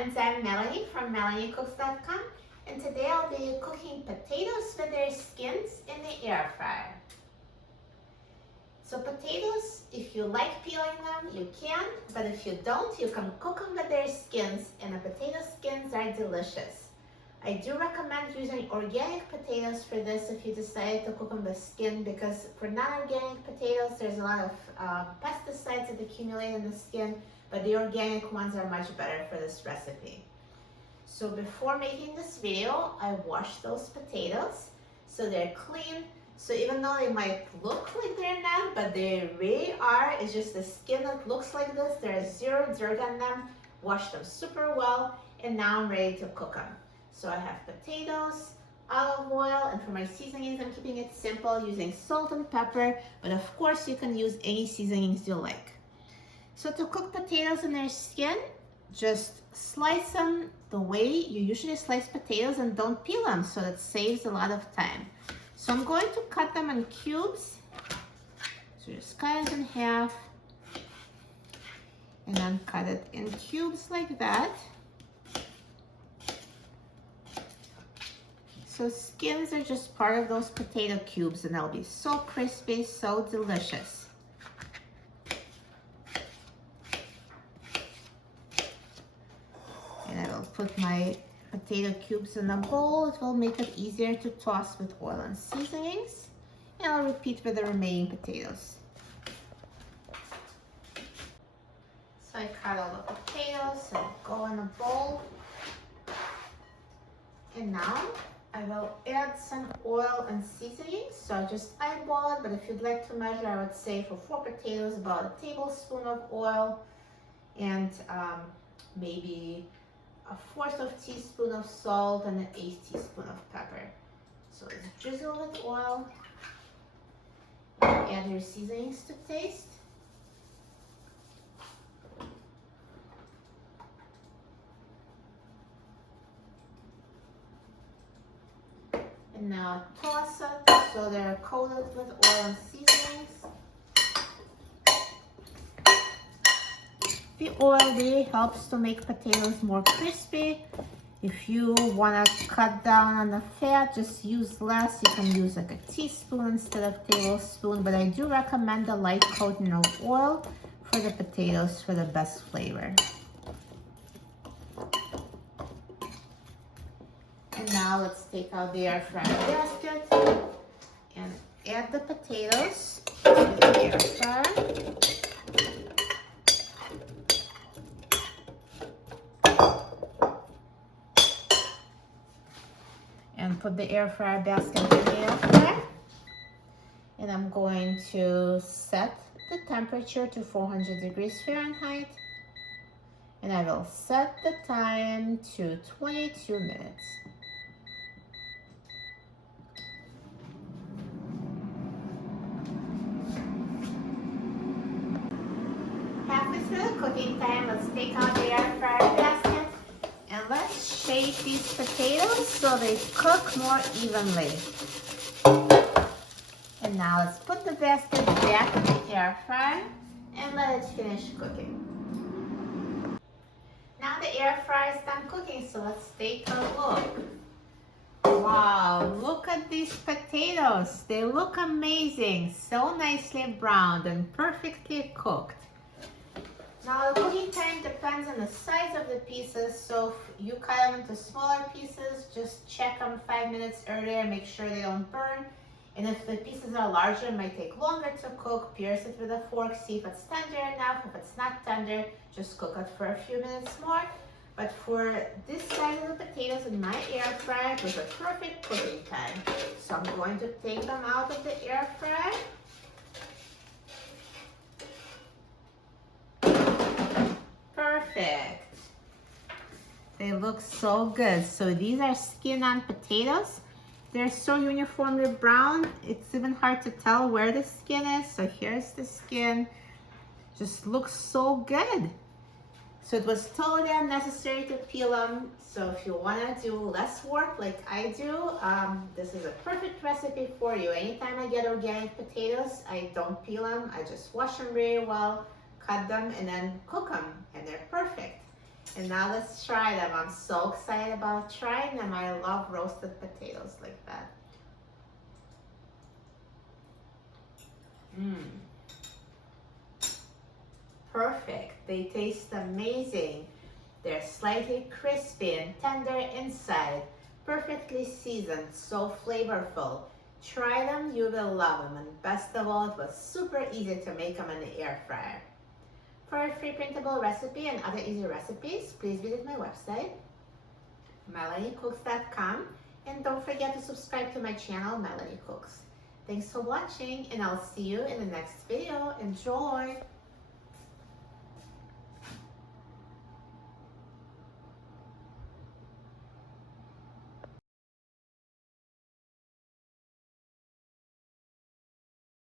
friends, I'm Melanie from melaniecooks.com, and today I'll be cooking potatoes with their skins in the air fryer. So potatoes, if you like peeling them, you can, but if you don't, you can cook them with their skins, and the potato skins are delicious. I do recommend using organic potatoes for this if you decide to cook them with skin, because for non-organic potatoes, there's a lot of pesticides that accumulate in the skin, but the organic ones are much better for this recipe. So before making this video, I washed those potatoes so they're clean. So even though they might look like they're not, but they really are, it's just the skin that looks like this. There's zero dirt on them. Washed them super well, and now I'm ready to cook them. So I have potatoes, olive oil, and for my seasonings, I'm keeping it simple using salt and pepper, but of course you can use any seasonings you like. So to cook potatoes in their skin, just slice them the way you usually slice potatoes and don't peel them, so that saves a lot of time. So I'm going to cut them in cubes. So just cut it in half and then cut it in cubes like that. So skins are just part of those potato cubes, and they'll be so crispy, so delicious. And I will put my potato cubes in a bowl. It will make it easier to toss with oil and seasonings. And I'll repeat with the remaining potatoes. So I cut all the potatoes and go in a bowl. And now I will add some oil and seasonings. So I just eyeball it, but if you'd like to measure, I would say for 4 potatoes, about a tablespoon of oil and maybe a 1/4 teaspoon of salt and an 1/8 teaspoon of pepper. So let's drizzle with oil. Add your seasonings to taste. And now toss it so they're coated with oil and seasonings. The oil really helps to make potatoes more crispy. If you want to cut down on the fat, just use less. You can use like a teaspoon instead of tablespoon, but I do recommend a light coating of oil for the potatoes for the best flavor. And now let's take out the air fryer basket and add the potatoes to the air fryer. And put the air fryer basket in the air fryer. And I'm going to set the temperature to 400 degrees Fahrenheit. And I will set the time to 22 minutes. Halfway through the cooking time, let's take out the air fryer basket. And let's shape these potatoes so they cook more evenly. And now let's put the basket back in the air fryer and let it finish cooking. Now the air fryer is done cooking, so let's take a look. Wow, look at these potatoes. They look amazing, so nicely browned and perfectly cooked. Now the cooking time depends on the size of the pieces, so if you cut them into smaller pieces, just check them 5 minutes earlier, make sure they don't burn. And if the pieces are larger, it might take longer to cook. Pierce it with a fork, see if it's tender enough. If it's not tender, just cook it for a few minutes more. But for this size of the potatoes in my air fryer, it was a perfect cooking time. So I'm going to take them out of the air fryer. Perfect. They look so good. So these are skin-on potatoes. They're so uniformly brown, it's even hard to tell where the skin is. So here's the skin. Just looks so good. So it was totally unnecessary to peel them. So if you want to do less work like I do, this is a perfect recipe for you. Anytime I get organic potatoes, I don't peel them. I just wash them very well, cut them, and then cook them, and they're perfect. And now let's try them. I'm so excited about trying them. I love roasted potatoes like that. Mmm. Perfect. They taste amazing. They're slightly crispy and tender inside. Perfectly seasoned, so flavorful. Try them, you will love them. And best of all, it was super easy to make them in the air fryer. For a free printable recipe and other easy recipes, please visit my website, melaniecooks.com, and don't forget to subscribe to my channel, Melanie Cooks. Thanks for watching, and I'll see you in the next video. Enjoy!